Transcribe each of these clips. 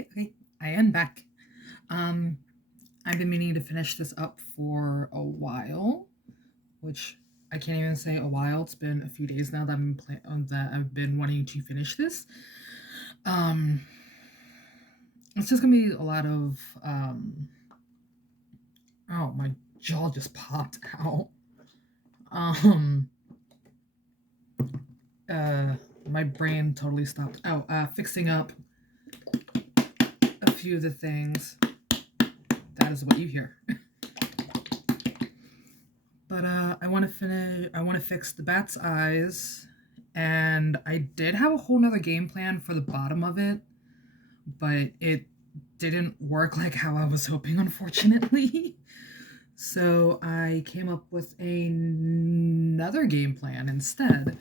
Okay, I am back. Um, I've been meaning to finish this up for a while, which I can't even say a while. It's been a few days now that that I've been wanting to finish this. Um, it's just gonna be a lot of oh, my jaw just popped out. Um, uh, my brain totally stopped. Oh, fixing up a few of the things. That is what you hear. But I want to finish. I want to fix the bat's eyes, and I did have a whole nother game plan for the bottom of it, but it didn't work like how I was hoping, unfortunately. So I came up with another game plan instead.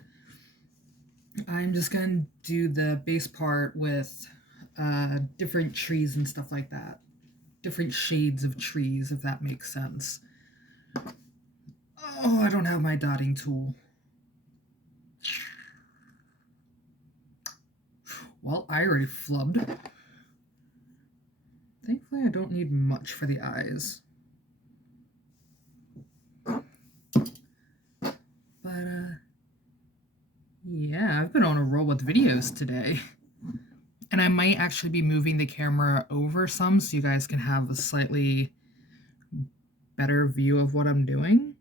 I'm just gonna do the base part with different trees and stuff like that, different shades of trees, if that makes sense. Oh, I don't have my dotting tool. Well, I already flubbed. Thankfully, I don't need much for the eyes. But, yeah, I've been on a roll with videos today. And I might actually be moving the camera over some so you guys can have a slightly better view of what I'm doing.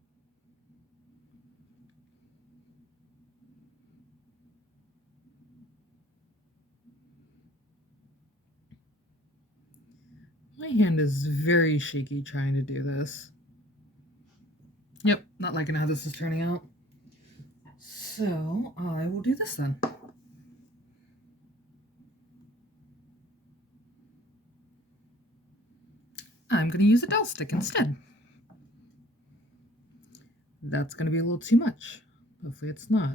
My hand is very shaky trying to do this. Yep, not liking how this is turning out. So I will do this then. I'm going to use a doll stick instead. That's going to be a little too much. Hopefully it's not.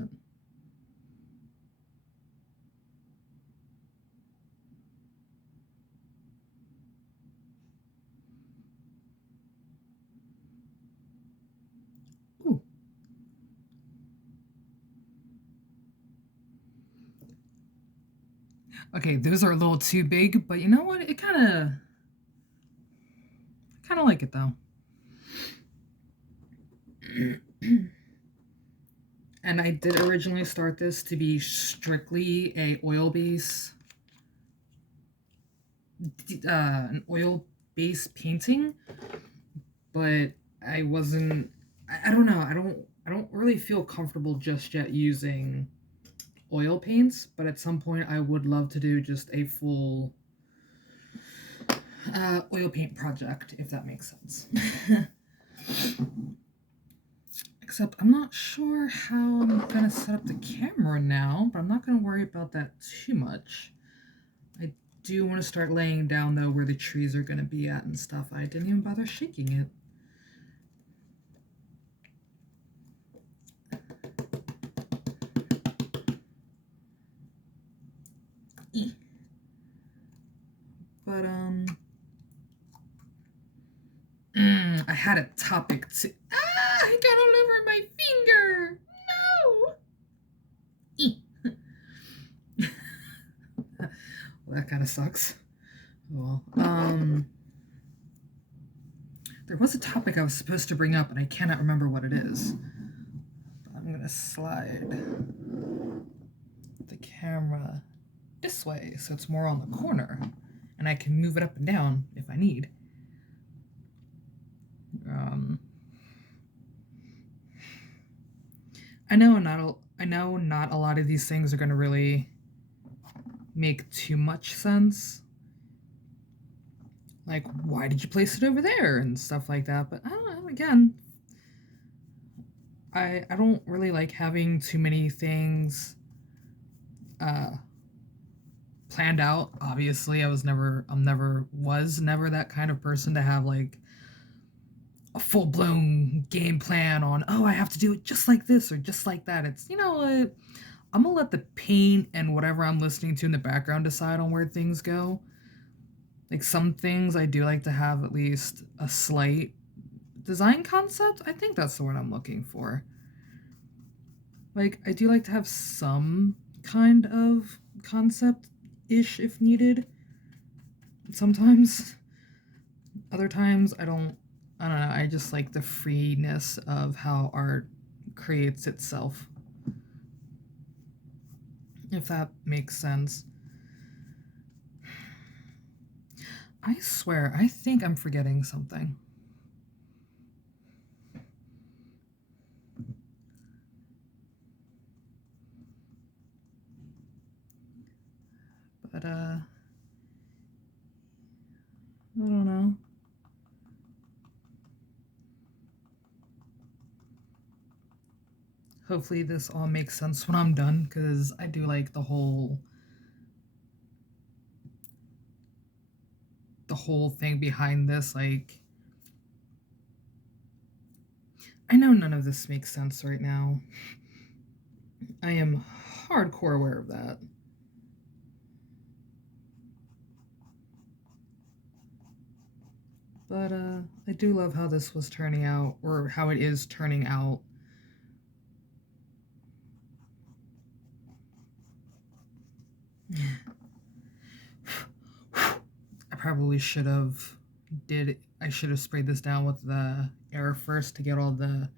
Ooh. Okay, those are a little too big, but you know what? I kind of like it though. And I did originally start this to be strictly a oil base, an oil base painting, but I wasn't. I don't know. I don't really feel comfortable just yet using oil paints. But at some point, I would love to do just a full oil paint project, if that makes sense. Except I'm not sure how I'm going to set up the camera now, but I'm not going to worry about that too much. I do want to start laying down, though, where the trees are going to be at and stuff. I didn't even bother shaking it. But, I had a topic to... Ah! I got all over my finger! No! Well, that kind of sucks. Well, there was a topic I was supposed to bring up, and I cannot remember what it is. I'm going to slide the camera this way so it's more on the corner, and I can move it up and down if I need. I know not a lot of these things are going to really make too much sense. Like, why did you place it over there and stuff like that? But I don't know, again, I don't really like having too many things planned out. Obviously, I'm never that kind of person to have like a full-blown game plan on, oh, I have to do it just like this or just like that. It's, you know what, I'm gonna let the paint and whatever I'm listening to in the background decide on where things go. Like, some things I do like to have at least a slight design concept. I think that's the word I'm looking for. Like, I do like to have some kind of concept-ish if needed. sometimes. Other times I don't know, I just like the freeness of how art creates itself. If that makes sense. I swear, I think I'm forgetting something. But I don't know. Hopefully this all makes sense when I'm done, because I do like the whole thing behind this. Like, I know none of this makes sense right now. I am hardcore aware of that. But I do love how this was turning out, or how it is turning out. I probably should have I should have sprayed this down with the air first to get all the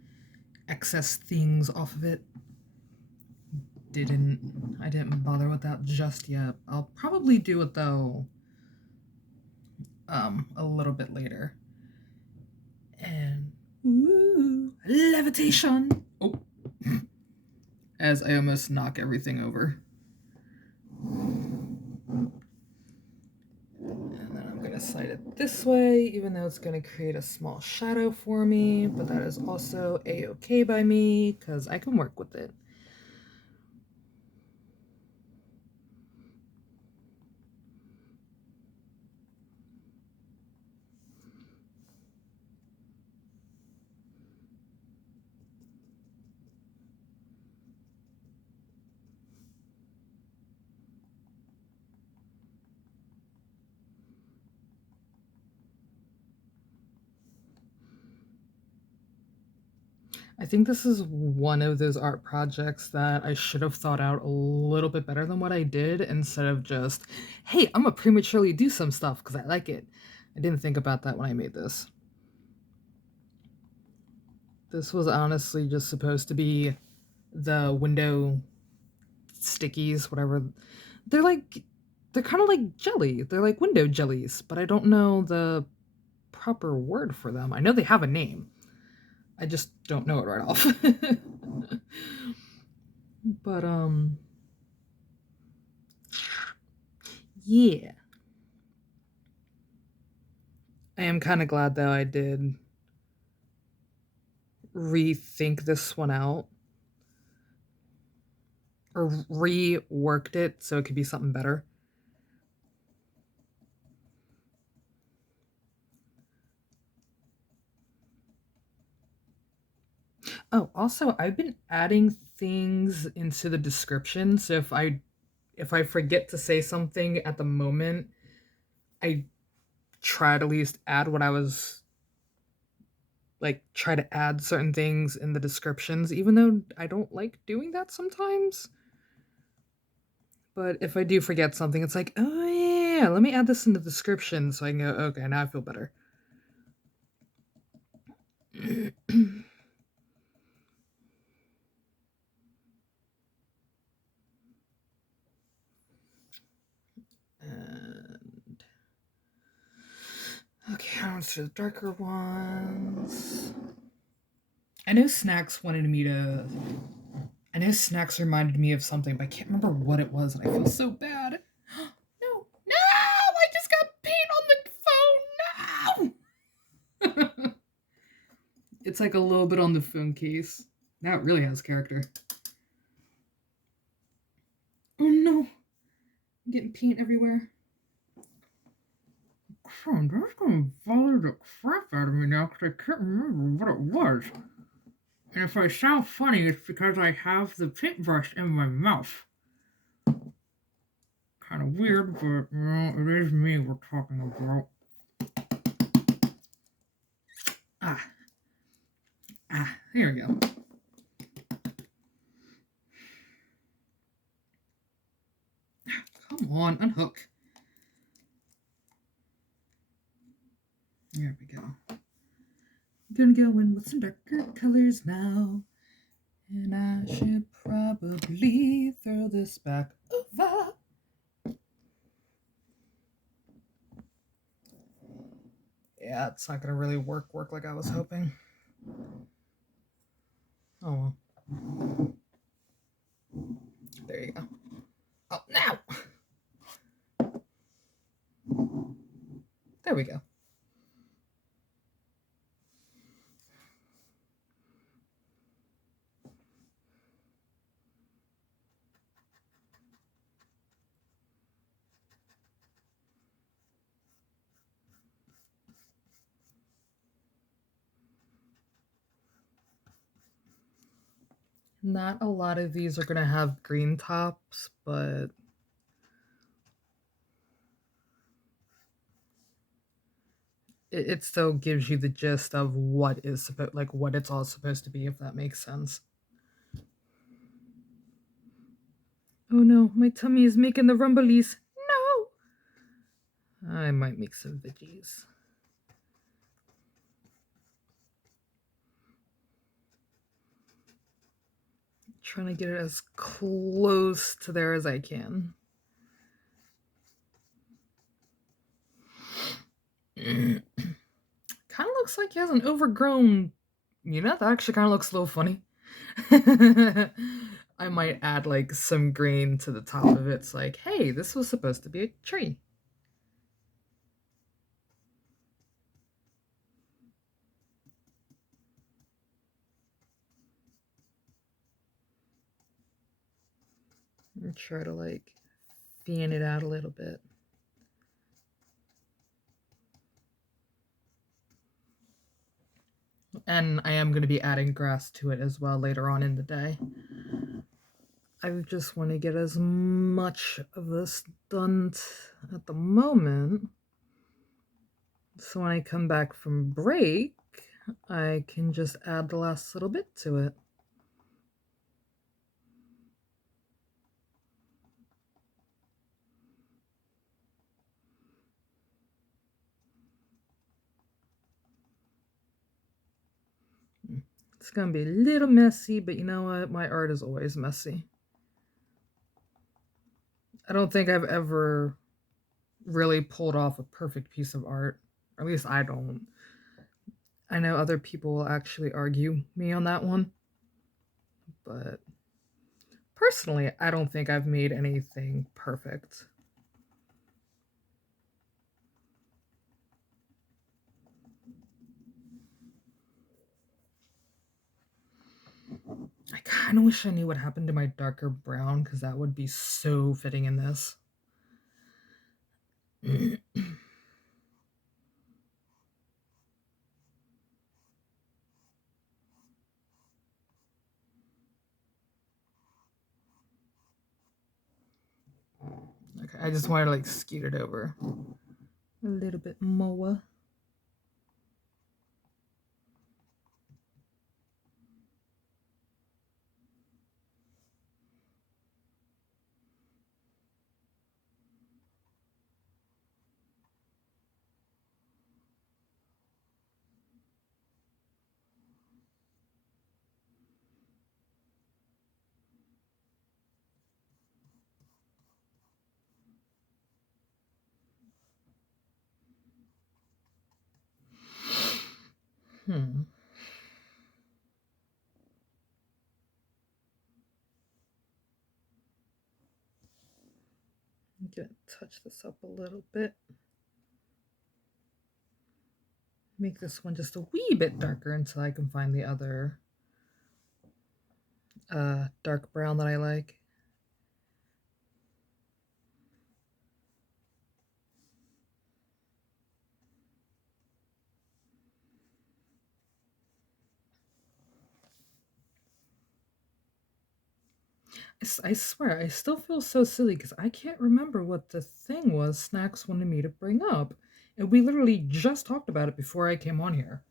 excess things off of it. I didn't bother with that just yet. I'll probably do it though a little bit later. And levitation. Oh. As I almost knock everything over. And then I'm going to slide it this way, even though it's going to create a small shadow for me, but that is also a-okay by me, because I can work with it. I think this is one of those art projects that I should have thought out a little bit better than what I did, instead of just, hey, I'm gonna prematurely do some stuff because I like it. I didn't think about that when I made this. This was honestly just supposed to be the window stickies, whatever. They're like, they're kind of like jelly. They're like window jellies, but I don't know the proper word for them. I know they have a name. I just don't know it right off. But yeah. I am kind of glad though I did rethink this one out, or reworked it so it could be something better. Oh, also, I've been adding things into the description, so if I forget to say something at the moment, I try to at least add what I was like, try to add certain things in the descriptions, even though I don't like doing that sometimes. But if I do forget something, it's like, oh yeah, let me add this in the description so I can go, okay, now I feel better. And okay, on to the darker ones. I know Snacks wanted me to. I know Snacks reminded me of something, but I can't remember what it was, and I feel so bad. No, no! I just got paint on the phone. No! It's like a little bit on the phone case. Now it really has character. Oh no! I'm getting paint everywhere. Crap, that's gonna bother the crap out of me now because I can't remember what it was. And if I sound funny, it's because I have the paintbrush in my mouth. Kind of weird, but it is me we're talking about. Ah, here we go. Come on, unhook. There we go. I'm gonna go in with some darker colors now. And I should probably throw this back over. Yeah, it's not gonna really work like I was hoping. Oh well. There you go. Oh, now! There we go. Not a lot of these are gonna have green tops, but it still gives you the gist of what is what it's all supposed to be, if that makes sense. Oh no, my tummy is making the rumblies. No! I might make some veggies. Trying to get it as close to there as I can. Kind of looks like he has an overgrown. That actually kind of looks a little funny. I might add like some green to the top of it. It's like, hey, this was supposed to be a tree. And try to like fan it out a little bit. And I am going to be adding grass to it as well later on in the day. I just want to get as much of this done at the moment. So when I come back from break, I can just add the last little bit to it. It's going to be a little messy, but you know what? My art is always messy. I don't think I've ever really pulled off a perfect piece of art. Or at least I don't. I know other people will actually argue me on that one. But personally, I don't think I've made anything perfect. I kind of wish I knew what happened to my darker brown, because that would be so fitting in this. Okay, I just wanted to like scoot it over a little bit more. I'm gonna touch this up a little bit. Make this one just a wee bit darker until I can find the other dark brown that I like. I swear, I still feel so silly because I can't remember what the thing was Snacks wanted me to bring up. And we literally just talked about it before I came on here.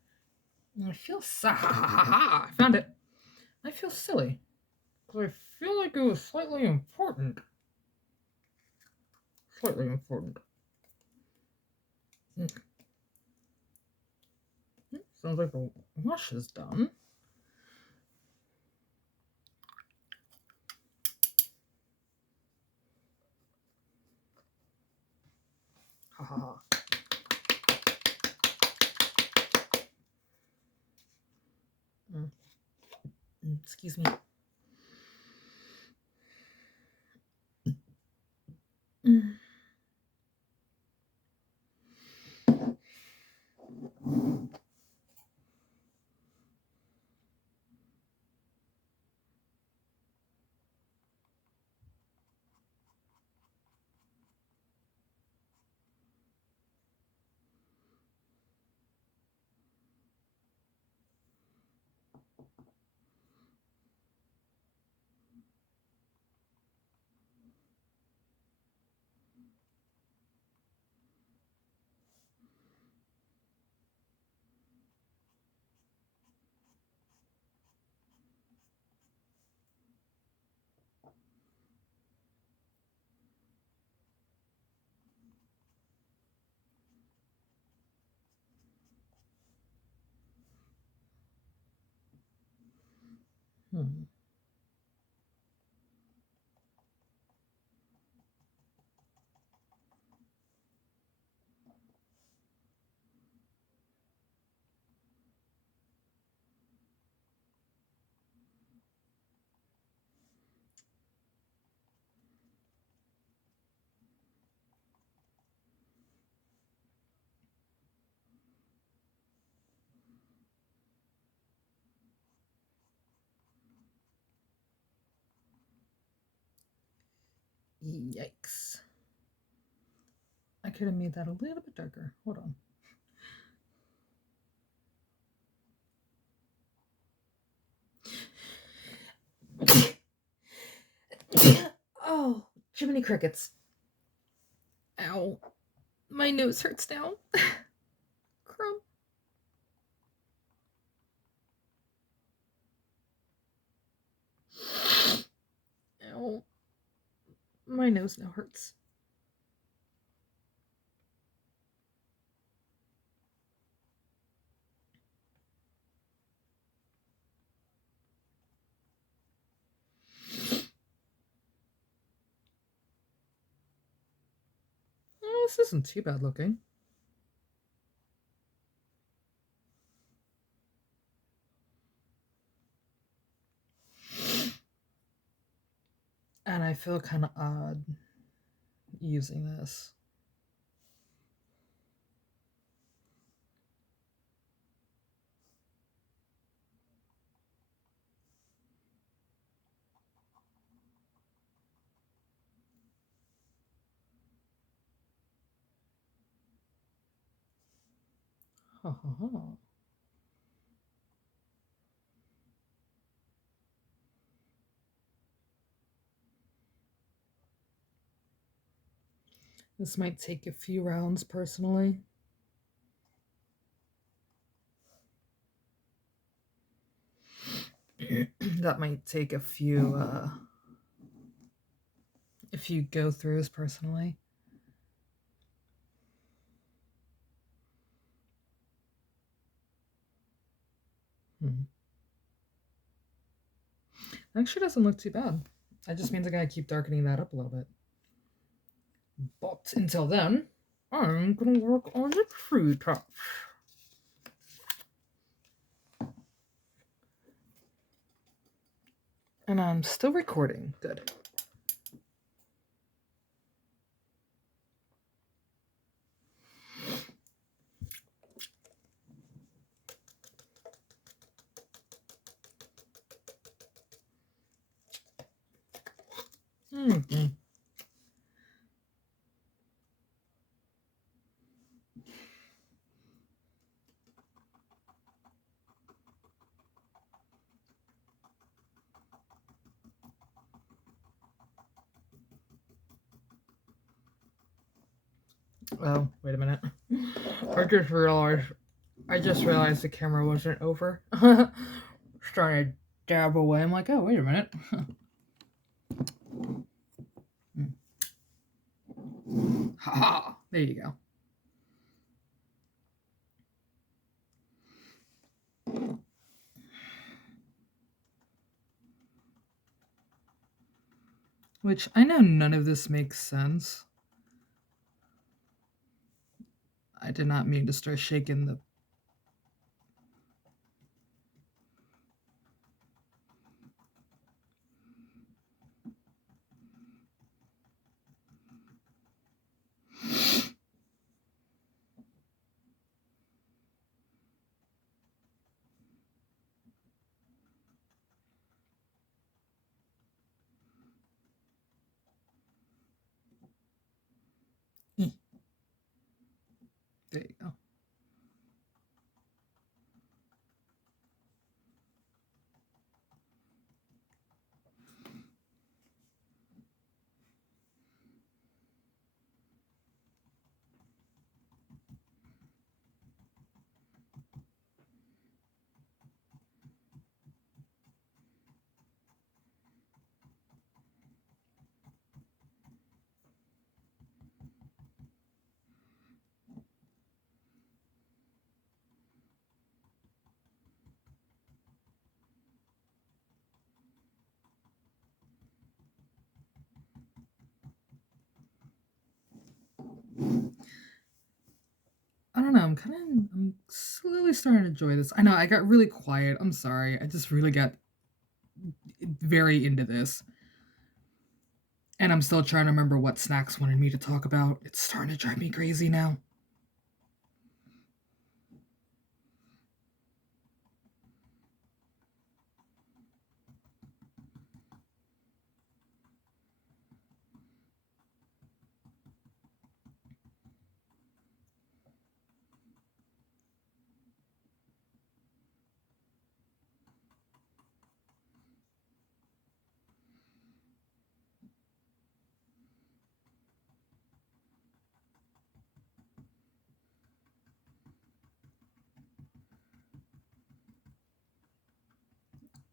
And I feel I found it. I feel silly. Because I feel like it was slightly important. Slightly important. Sounds like the wash is done. Ha ha ha. Excuse me. Yikes. I could have made that a little bit darker. Hold on. Oh, Jiminy Crickets. Ow. My nose hurts now. Crumb. Ow. My nose now hurts. Oh, this isn't too bad looking. And I feel kind of odd using this. Ha ha ha. This might take a few rounds personally. That might take a few go-throughs personally. Actually doesn't look too bad. That just means I gotta keep darkening that up a little bit. But until then, I'm gonna work on the tree top. And I'm still recording. Good. Mm-hmm. Oh, wait a minute. I just realized the camera wasn't over. Starting to dab away. I'm like, oh, wait a minute. Ha! There you go. Which I know none of this makes sense. I did not mean to start shaking the. Eh, there you go. I don't know. I'm slowly starting to enjoy this. I know I got really quiet. I'm sorry. I just really got very into this. And I'm still trying to remember what Snacks wanted me to talk about. It's starting to drive me crazy now.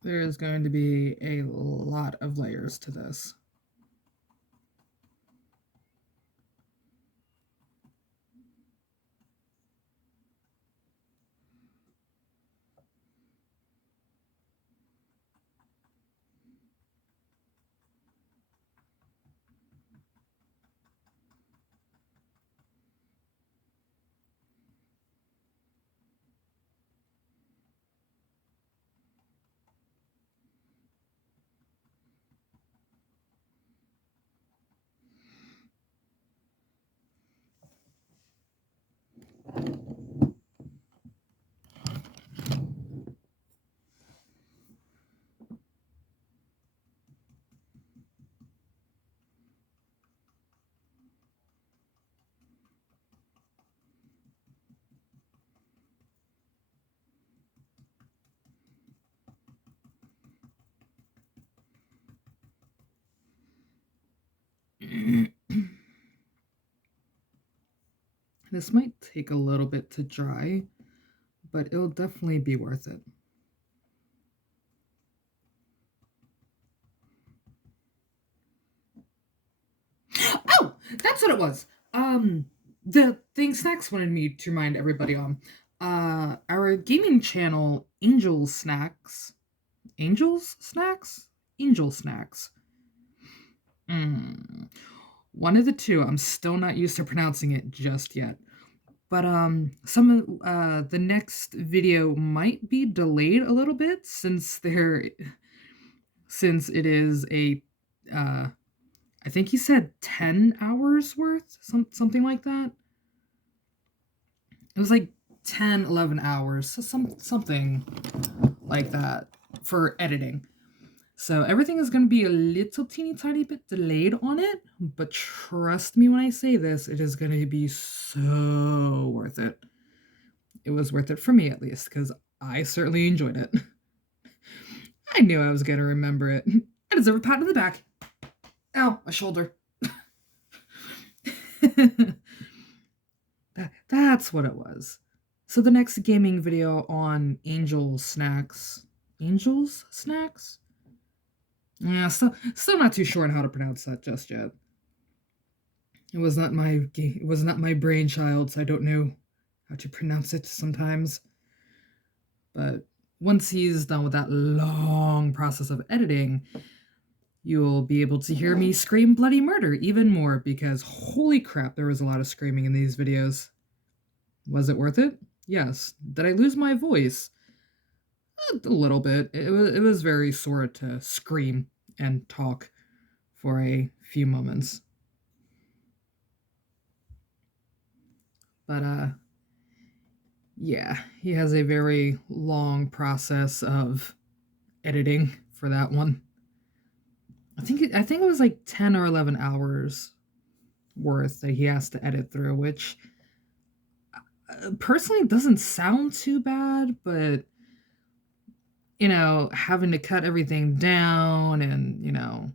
There is going to be a lot of layers to this. This might take a little bit to dry, but it'll definitely be worth it. Oh, that's what it was. The thing Snacks wanted me to remind everybody on. Our gaming channel, Angels Snacks? Angel Snacks. One of the two. I'm still not used to pronouncing it just yet. But some of the next video might be delayed a little bit since it is a I think he said 10 hours worth, something like that. It was like 10, 11 hours, so something like that for editing. So everything is going to be a little teeny tiny bit delayed on it, but trust me when I say this, it is going to be so worth it. It was worth it for me at least, because I certainly enjoyed it. I knew I was going to remember it. I deserve a pat on the back. Ow, my shoulder. That's what it was. So the next gaming video on AngelSnacks. AngelSnacks? Yeah, still not too sure on how to pronounce that just yet. It was not my brainchild, so I don't know how to pronounce it sometimes. But once he's done with that long process of editing, You'll be able to hear me scream bloody murder even more because holy crap, there was a lot of screaming in these videos. Was it worth it? Yes. Did I lose my voice? A little bit. It was very sore to scream and talk for a few moments. But yeah, he has a very long process of editing for that one. I think it was like 10 or 11 hours worth that he has to edit through, which personally doesn't sound too bad, but having to cut everything down and,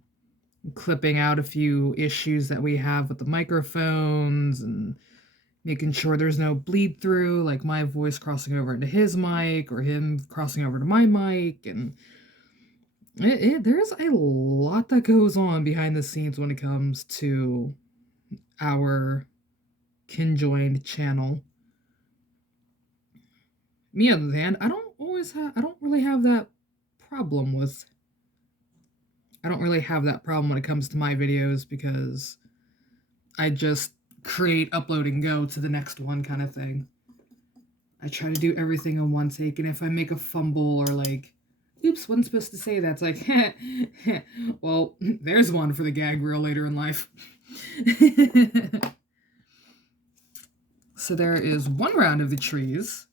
clipping out a few issues that we have with the microphones and making sure there's no bleed through, like my voice crossing over into his mic or him crossing over to my mic. And there's a lot that goes on behind the scenes when it comes to our conjoined channel. Me, on the other hand, I don't really have that problem with I don't really have that problem when it comes to my videos because I just create, upload, and go to the next one kind of thing. I try to do everything in one take, and if I make a fumble or like, oops, wasn't supposed to say that, it's like, well, there's one for the gag reel later in life. So there is one round of the trees.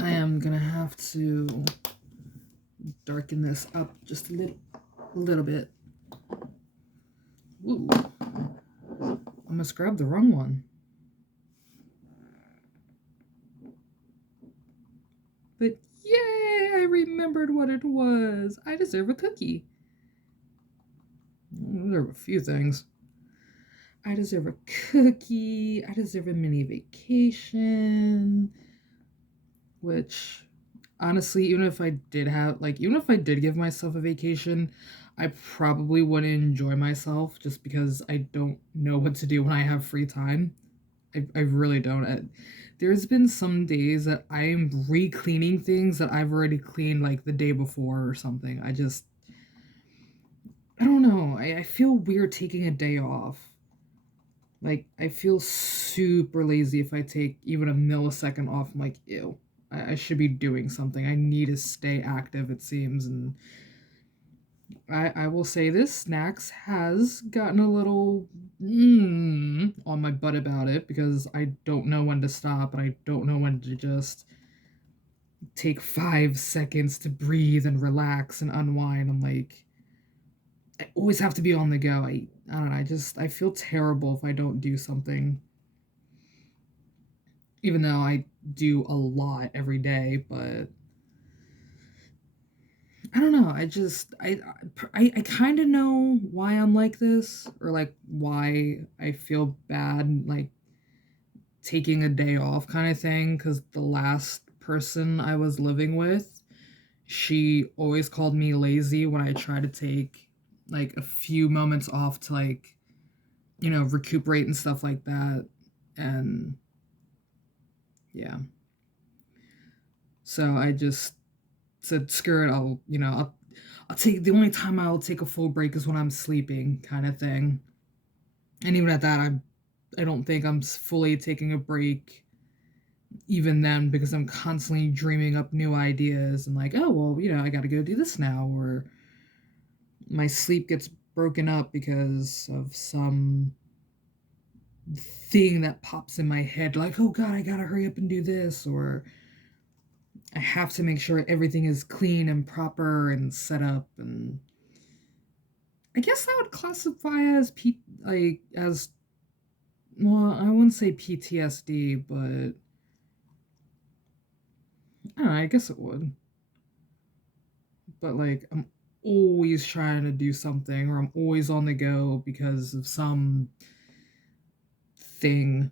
I am gonna have to darken this up just a little bit. Ooh. I almost grabbed the wrong one. But yay, I remembered what it was. I deserve a cookie. I deserve a few things. I deserve a cookie. I deserve a mini vacation. Which, honestly, even if I did give myself a vacation, I probably wouldn't enjoy myself just because I don't know what to do when I have free time. I really don't. There's been some days that I'm re-cleaning things that I've already cleaned like the day before or something. I don't know. I feel weird taking a day off. Like, I feel super lazy if I take even a millisecond off. I'm like, ew. I should be doing something. I need to stay active, it seems. And I will say this, Snacks has gotten a little on my butt about it because I don't know when to stop and I don't know when to just take 5 seconds to breathe and relax and unwind. I'm like, I always have to be on the go. I don't know, I feel terrible if I don't do something. Even though I do a lot every day, but I don't know. I kind of know why I'm like this, or like why I feel bad, like taking a day off kind of thing. Because the last person I was living with, she always called me lazy when I tried to take like a few moments off to like, recuperate and stuff like that. And yeah, so I just said, screw it. I'll take the only time I'll take a full break is when I'm sleeping, kind of thing. And even at that, I don't think I'm fully taking a break even then because I'm constantly dreaming up new ideas and like, oh well, I got to go do this now, or my sleep gets broken up because of some thing that pops in my head, like, oh god, I gotta hurry up and do this, or I have to make sure everything is clean and proper and set up. And I guess that would classify as well, I wouldn't say PTSD, but I don't know, I guess it would. But like I'm always trying to do something or I'm always on the go because of some thing.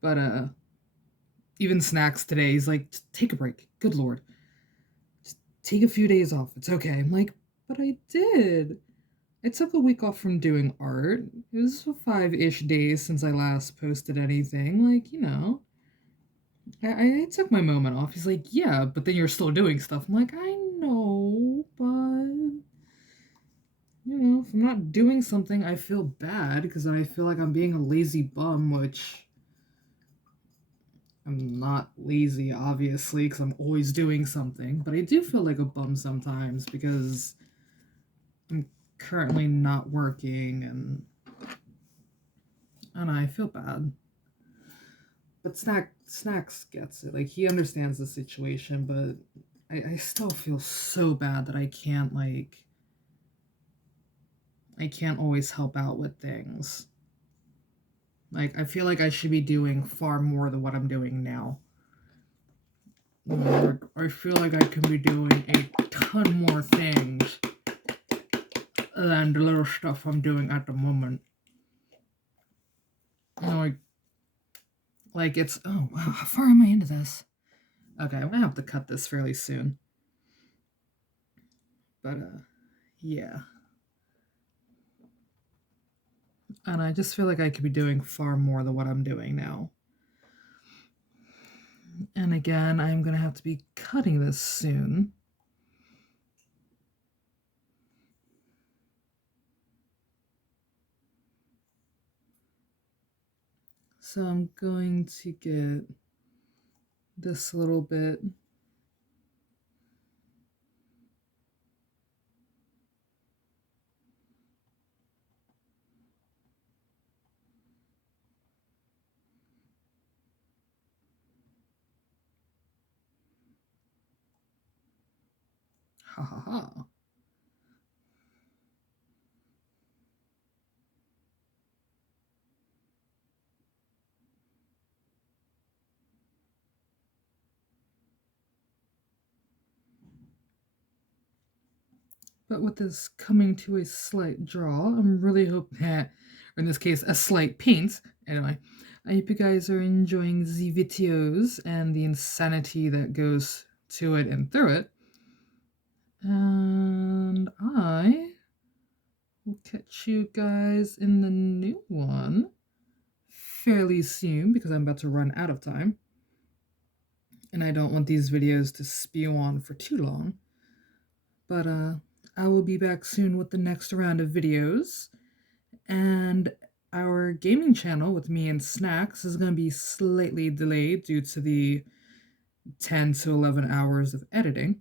But even Snacks today, he's like, take a break. Good lord. Just take a few days off. It's okay. I'm like, but I did. I took a week off from doing art. It was 5-ish days since I last posted anything. Like, I took my moment off. He's like, yeah, but then you're still doing stuff. I'm like, I know, but if I'm not doing something, I feel bad because I feel like I'm being a lazy bum, which I'm not lazy, obviously, because I'm always doing something, but I do feel like a bum sometimes because I'm currently not working and I feel bad. But Snacks gets it. Like, he understands the situation, but I still feel so bad that I can't always help out with things. Like, I feel like I should be doing far more than what I'm doing now. I feel like I can be doing a ton more things than the little stuff I'm doing at the moment. Like it's, oh wow, how far am I into this? Okay, I'm gonna have to cut this fairly soon. But yeah. And I just feel like I could be doing far more than what I'm doing now. And again, I'm gonna have to be cutting this soon. So I'm going to get this little bit. Ha ha ha. But with this coming to a slight draw, I'm really hoping that, or in this case, a slight paint. Anyway, I hope you guys are enjoying the videos and the insanity that goes to it and through it. And I will catch you guys in the new one fairly soon because I'm about to run out of time. And I don't want these videos to spew on for too long. But I will be back soon with the next round of videos. And our gaming channel with me and Snacks is going to be slightly delayed due to the 10 to 11 hours of editing.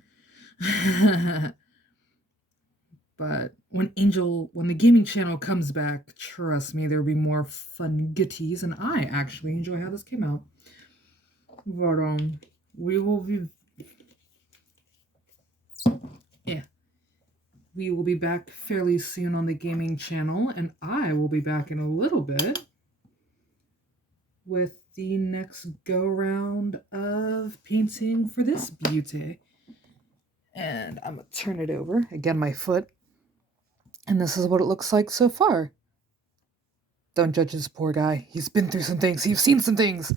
But when the gaming channel comes back, trust me, there'll be more fun goodies, and I actually enjoy how this came out. But we will be we will be back fairly soon on the gaming channel, and I will be back in a little bit with the next go round of painting for this beauty. And I'm gonna turn it over again, my foot, and this is what it looks like so far. Don't judge this poor guy. He's been through some things. He's seen some things.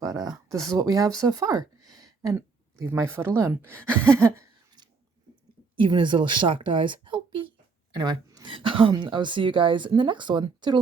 But this is what we have so far. And leave my foot alone. Even his little shocked eyes. Help me. Anyway, I'll see you guys in the next one. Toodles.